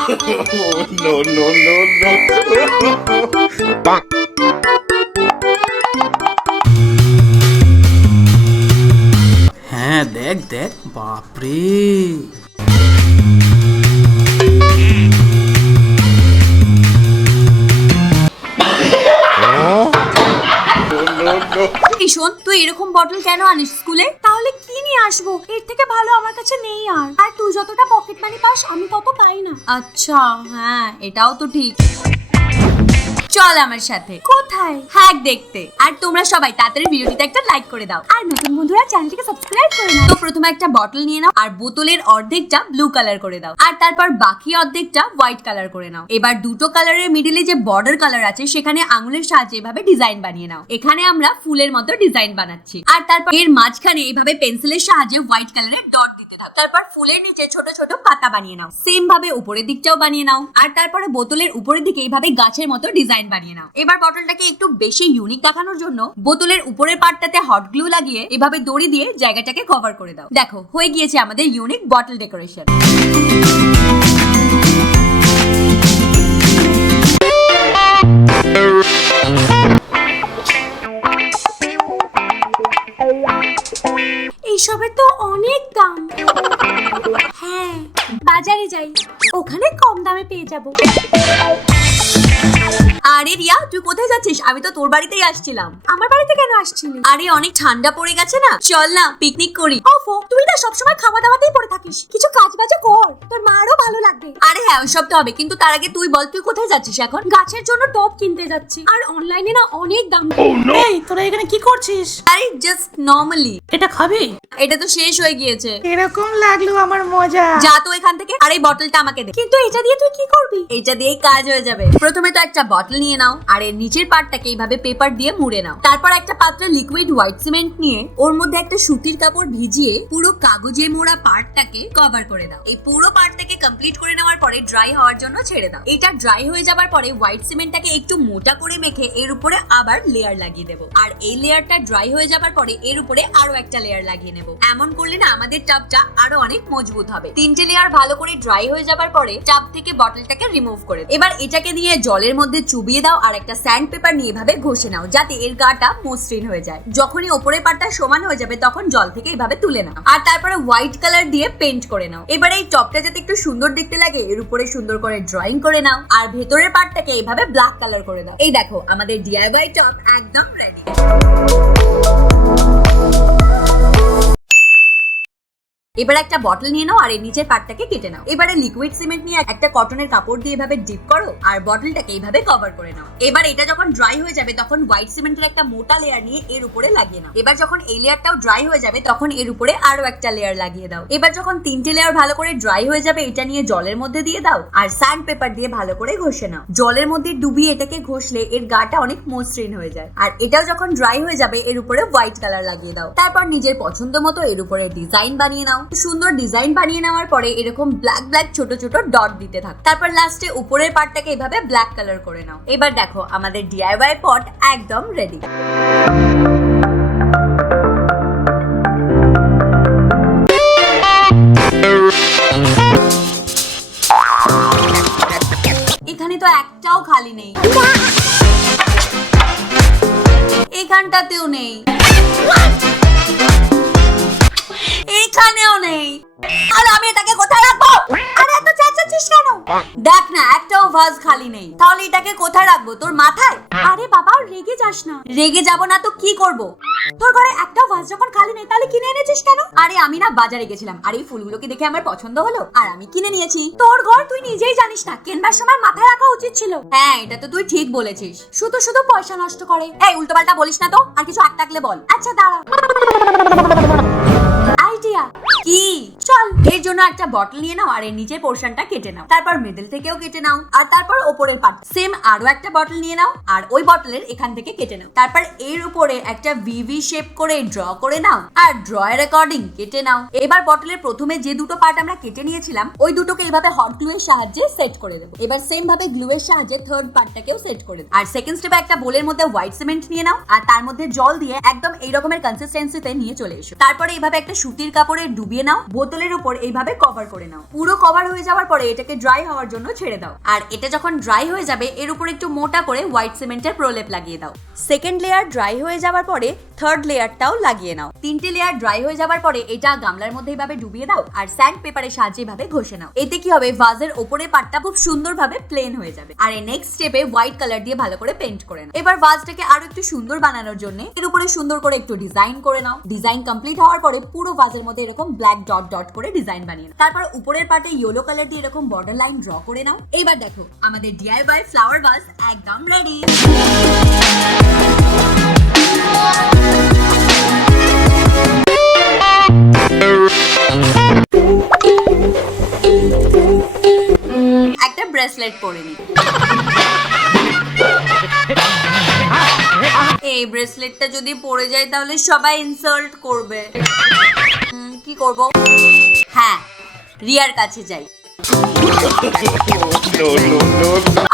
No, no, no, no. হ্যাঁ দেখ দেখ, বাপরে শোন, তুই এরকম বটল কেন আনিস স্কুলে? তাহলে কি নিয়ে আসবো? এর থেকে ভালো আমার কাছে নেই। আর তুই যতটা পকেট মানি পাস আমি তত পাই না। আচ্ছা হ্যাঁ, এটাও তো ঠিক। চল আমার সাথে। কোথায়? হ্যাক দেখতে। আর তোমরা সবাই তাড়াতাড়ি ভিডিওটিতে একটা লাইক করে দাও, আর নতুন বন্ধুরা চ্যানেলটিকে সাবস্ক্রাইব করে নাও। তো প্রথমে একটা বটল নিয়ে নাও, আর বোতলের অর্ধেকটা ব্লু কালার করে দাও, আর তারপর বাকি অর্ধেকটা হোয়াইট কালার করে নাও। এবার দুটো কালারের মিডিলে যে বর্ডার কালার আছে সেখানে আঙুলের সাহায্যে এভাবে ডিজাইন বানিয়ে নাও। এখানে আমরা ফুলের মতো ডিজাইন বানাচ্ছি, আর তারপর এর মাঝখানে এইভাবে পেন্সিলের সাহায্যে হোয়াইট কালারের ডট দিতে থাকো। তারপর ফুলের নিচে ছোট ছোট পাতা বানিয়ে নাও। সেম ভাবে উপরের দিকটাও বানিয়ে নাও, আর তারপরে বোতলের উপরের দিকে এইভাবে গাছের মতো ডিজাইন বানিয়ে নাও। এবার বটলটাকে একটু বেশি ইউনিক দেখানোর জন্য বোতলের উপরের পার্টটাতে হট গ্লু লাগিয়ে এভাবে দড়ি দিয়ে জায়গাটাকে কভার করে দাও। দেখো হয়ে গিয়েছে আমাদের ইউনিক বটল ডেকোরেশন। এইসবের তো অনেক দাম। হ্যাঁ, বাজারে যাই, ওখানে কম দামে পেয়ে যাব। আরে রিয়া, তুই কোথায় যাচ্ছিস? আমি তো তোর বাড়িতেই আসছিলাম। আমার বাড়িতে কেন আসছিলি? আরে অনেক ঠান্ডা পড়ে গেছে না, চল না পিকনিক করি। ওফো, তুই না সবসময় খাওয়া দাওয়াতেই পড়ে থাকিস, কিছু কাজ বাজে কর, তোর মারও ভালো লাগবে। আরে হ্যাঁ, ওইসব তো হবে, কিন্তু তার আগে তুই বল, তুই কোথায় যাচ্ছিস এখন? গাছের জন্য টব কিনতে যাচ্ছি, আর অনলাইনে না অনেক দাম। এই তোরা এখানে কি করছিস? আরে জাস্ট নরমালি। এটা খাবি? এটা তো শেষ হয়ে গিয়েছে। এরকম লাগলো আমার মজা। যা তো এখান থেকে, আর এই বটলটা আমাকে দে। কিন্তু এটা দিয়ে তুই কি করবি? এটা দিয়েই কাজ হয়ে যাবে। প্রথমে তো একটা বটল নিয়ে নাও, আর এর নিচের পার্টটাকে এইভাবে পেপার দিয়ে মুড়ে নাও। তারপর একটা পাত্রে লিকুইড হোয়াইট সিমেন্ট নিয়ে ওর মধ্যে একটা সুতির কাপড় ভিজিয়ে পুরো কাগজে মোড়া পার্টটাকে কভার করে দাও। এই পুরো পার্টটাকে কমপ্লিট করে নেওয়ার পরে ড্রাই হওয়ার জন্য ছেড়ে দাও। এটা ড্রাই হয়ে যাবার পরে হোয়াইট সিমেন্টটাকে একটু মোটা করে মেখে এর উপরে আবার লেয়ার লাগিয়ে দেবো, আর এই লেয়ারটা ড্রাই হয়ে যাবার পরে এর উপরে আরো একটা লেয়ার লাগিয়ে নেবো। এমন করলে না আমাদের টাবটা আরো অনেক মজবুত হবে। তিনটে লেয়ার ভালো করে ড্রাই হয়ে যাবার পরে টাব থেকে বটলটাকে রিমুভ করে এবার এটাকে নিয়ে জলের মধ্যে চুবিয়ে দাও, আর একটা স্যান্ড পেপার নিয়ে এভাবে ঘষে নাও যাতে এর গাটা মসৃণ হয়ে যায়। যখনই উপরের পাটটা সমান হয়ে যাবে তখন জল থেকে এভাবে তুলে নাও, আর তারপরে হোয়াইট কালার দিয়ে পেইন্ট করে নাও। এবার এই টপটা যাতে একটু সুন্দর দেখতে লাগে এর উপরে সুন্দর করে ড্রয়িং করে নাও, আর ভেতরের পার্টটাকে এইভাবে ব্ল্যাক কালার করে দাও। এই দেখো আমাদের ডিআইওয়াই টপ একদম রেডি। এবার একটা বটল নিয়ে নাও, আর এর নিচের পার্টটাকে কেটে নাও। এবারে লিকুইড সিমেন্ট নিয়ে একটা কটনের কাপড় দিয়ে এভাবে ডিপ করো, আর বটলটাকে এইভাবে কভার করে নাও। এবার এটা যখন ড্রাই হয়ে যাবে তখন হোয়াইট সিমেন্টের একটা মোটা লেয়ার নিয়ে এর উপরে লাগিয়ে নাও। এবার যখন এই লেয়ারটাও ড্রাই হয়ে যাবে তখন এর উপরে আরো একটা লেয়ার লাগিয়ে দাও। এবার যখন তিনটে লেয়ার ভালো করে ড্রাই হয়ে যাবে এটা নিয়ে জলের মধ্যে দিয়ে দাও, আর স্যান্ড পেপার দিয়ে ভালো করে ঘষে নাও। জলের মধ্যে ডুবিয়ে এটাকে ঘষলে এর গাটা অনেক মসৃণ হয়ে যায়। আর এটাও যখন ড্রাই হয়ে যাবে এর উপরে হোয়াইট কালার লাগিয়ে দাও। তারপর নিজের পছন্দ মতো এর উপরে ডিজাইন বানিয়ে নাও। সুন্দর ডিজাইন বানিয়ে নেওয়ার পরে এরকম ব্ল্যাক ব্ল্যাক ছোট ছোট ডট দিতে থাক। তারপর লাস্টে উপরের পার্টটাকে এভাবে ব্ল্যাক কালার করে নাও। এবার দেখো আমাদের ডিআইওয়াই পট একদম রেডি। এখানে তো একটাও খালি নেই, এখানটাতেও নেই, এইখানেও নেই, আর আমি এটাকে কোথায় রাখবো? আরে এত চেঁচাচ্ছিস কেন? দেখ না একটাও ভাজ খালি নেই, তাহলে এটাকে কোথায় রাখবো? তোর মাথায়? আরে বাবা রেগে যাস না। রেগে যাব না তো কি করব? তোর ঘরে একটাও ভাজ যখন খালি নেই তাহলে কিনে এনেছিস কেন? আরে আমি না বাজারে গেছিলাম, আর এই ফুলগুলোকে দেখে আমার পছন্দ হলো আর আমি কিনে নিয়েছি। তোর ঘর তুই নিজেই জানিস না, কেনবার সময় মাথায় রাখা উচিত ছিল। হ্যাঁ এটা তো তুই ঠিক বলেছিস, শুধু শুধু পয়সা নষ্ট করে। এই উল্টোপাল্টা বলিস না তো, আর কিছু আট থাকলে বল। আচ্ছা দাঁড়া, আইডিয়া কি? চল এর জন্য একটা বটল নিয়ে নাও, আর এর নিচের পোরশনটা কেটে নাও। তারপর মিডল থেকেও কেটে নাও, আর তারপর উপরের পার্ট সেম আরো একটা বটল নিয়ে নাও, আর ওই বটলের এখান থেকে কেটে নাও। তারপর এর উপরে একটা ভিভি শেপ করে ড্র করে নাও, আর ড্র এর অ্যাকর্ডিং কেটে নাও। এবার বটলের প্রথমে যে দুটো পার্ট আমরা কেটে নিয়েছিলাম ওই দুটোকে এইভাবে হট গ্লু এর সাহায্যে সেট করে দেব। এবার সেম ভাবে গ্লু এর সাহায্যে থার্ড পার্টটাকেও সেট করে দেব। আর সেকেন্ড স্টেপে একটা বোলের মধ্যে হোয়াইট সিমেন্ট নিয়ে নাও, আর তার মধ্যে জল দিয়ে একদম এই রকমের কনসিস্টেন্সিতে নিয়ে চলে এসো। তারপরে এইভাবে একটা সুতির কাপড়ে ডুবিয়ে ডুবিয়ে নাও, বোতলের উপর এইভাবে কভার করে নাও। পুরো কভার হয়ে যাওয়ার পরে এটাকে ড্রাই হওয়ার জন্য ছেড়ে দাও। আর এটা যখন ড্রাই হয়ে যাবে এর উপর একটু মোটা করে হোয়াইট সিমেন্টের প্রলেপ লাগিয়ে দাও। সেকেন্ড লেয়ার ড্রাই হয়ে যাওয়ার পরে থার্ড লেয়ারটাও লাগিয়ে নাও। তিনটে লেয়ার ড্রাই হয়ে যাওয়ার পরে এটা গামলার মধ্যে এইভাবে ডুবিয়ে দাও আর স্যান্ড পেপারের সাহায্যে এইভাবে ঘষে নাও। এতে কি হবে, ভাজের উপরের পার্টটা খুব সুন্দরভাবে প্লেন হয়ে যাবে। আর এই নেক্সট স্টেপে হোয়াইট কালার দিয়ে ভালো করে পেইন্ট করে নাও। এবার ভাজটাকে আরো একটু সুন্দর বানানোর জন্য এর উপরে সুন্দর করে একটু ডিজাইন করে নাও। ডিজাইন কমপ্লিট হওয়ার পরে পুরো ভাজের মধ্যে এরকম ব্ল্যাক ডট ডট করে ডিজাইন বানিয়ে নাও। তারপর উপরের পার্টে ইয়েলো কালার দিয়ে এরকম বর্ডার লাইন ড্র করে নাও। এবার দেখো আমাদের DIY ফ্লাওয়ার ভাজ একদম রেডি। একটা ব্রেসলেট পরে নি। এই ব্রেসলেটটা যদি পরে যায় তাহলে সবাই ইনসাল্ট করবে। কি করব? হ্যাঁ, রিয়ার কাছে যাই।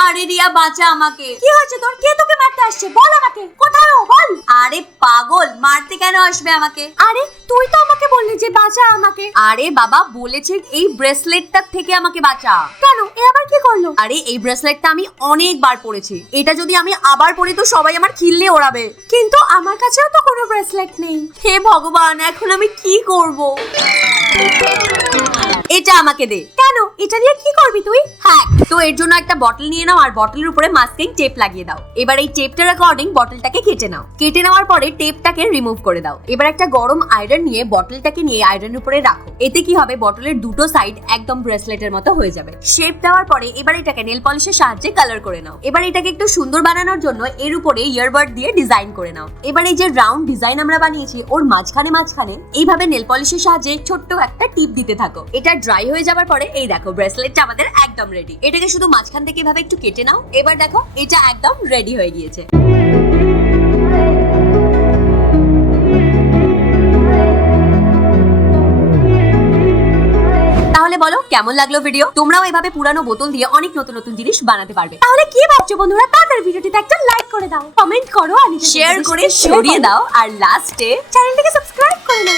আরে রিয়া বাঁচা আমাকে। কি হয়েছে তোর? কে তোকে মারতে আসছে? বল আমাকে, কোথায় ও বল। আরে পাগল, মারতে কেন আসবে আমাকে? আরে তুই তো আমাকে বললি যে বাঁচা আমাকে। আরে বাবা বলেছে এই ব্রেসলেটটা থেকে আমাকে বাঁচা। কেন, এ আবার কি করলো? আরে এই ব্রেসলেটটা আমি অনেকবার পরেছি, এটা যদি আমি আবার পরি তো সবাই আমার খিল্লি ওড়াবে। কিন্তু আমার কাছেও তো কোনো ব্রেসলেট নেই। হে ভগবান, এখন আমি কি করব? এটা আমাকে দে। কেন, এটা দিয়ে কি করবি তুই? হ্যাঁ, তো এর জন্য একটা বটল নিয়ে নাও আর বটলের উপরে মাস্কিং টেপ লাগিয়ে দাও। এবার এই টেপটার অ্যাকর্ডিং বটলটাকে কেটে নাও। কেটে নেওয়ার পরে টেপটাকে রিমুভ করে দাও। এবার একটা গরম আয়রন নিয়ে বটলটাকে নিয়ে আয়রনের উপরে রাখো। এতে কি হবে, বটলের দুটো সাইড একদম ব্রেসলেটের মতো হয়ে যাবে। শেপ দেওয়ার পরে এবার এটাকে নেল পলিশের সাহায্যে কালার করে নাও। এবার এটাকে একটু সুন্দর বানানোর জন্য এর উপরে ইয়ারবাড দিয়ে ডিজাইন করে নাও। এবার এই যে রাউন্ড ডিজাইন আমরা বানিয়েছি ওর মাঝখানে এইভাবে নেল পলিশের সাহায্যে ছোট্ট একটা টিপ দিতে থাকো। এটা ড্রাই হয়ে যাবার পরে এই দেখো ব্রেসলেটটা আমাদের একদম রেডি। এটাকে শুধু মাঝখান থেকে এভাবে একটু কেটে নাও। এবার দেখো এটা একদম রেডি হয়ে গিয়েছে। তাহলে বলো কেমন লাগলো ভিডিও? তোমরাও এভাবে পুরানো বোতল দিয়ে অনেক নতুন নতুন জিনিস বানাতে পারবে। তাহলে কি ভাবছো বন্ধুরা? তাড়াতাড়ি ভিডিওটিতে একটা লাইক করে দাও, কমেন্ট করো, আর শেয়ার করে ছড়িয়ে দাও, আর লাস্টে চ্যানেলটিকে সাবস্ক্রাইব করে নাও।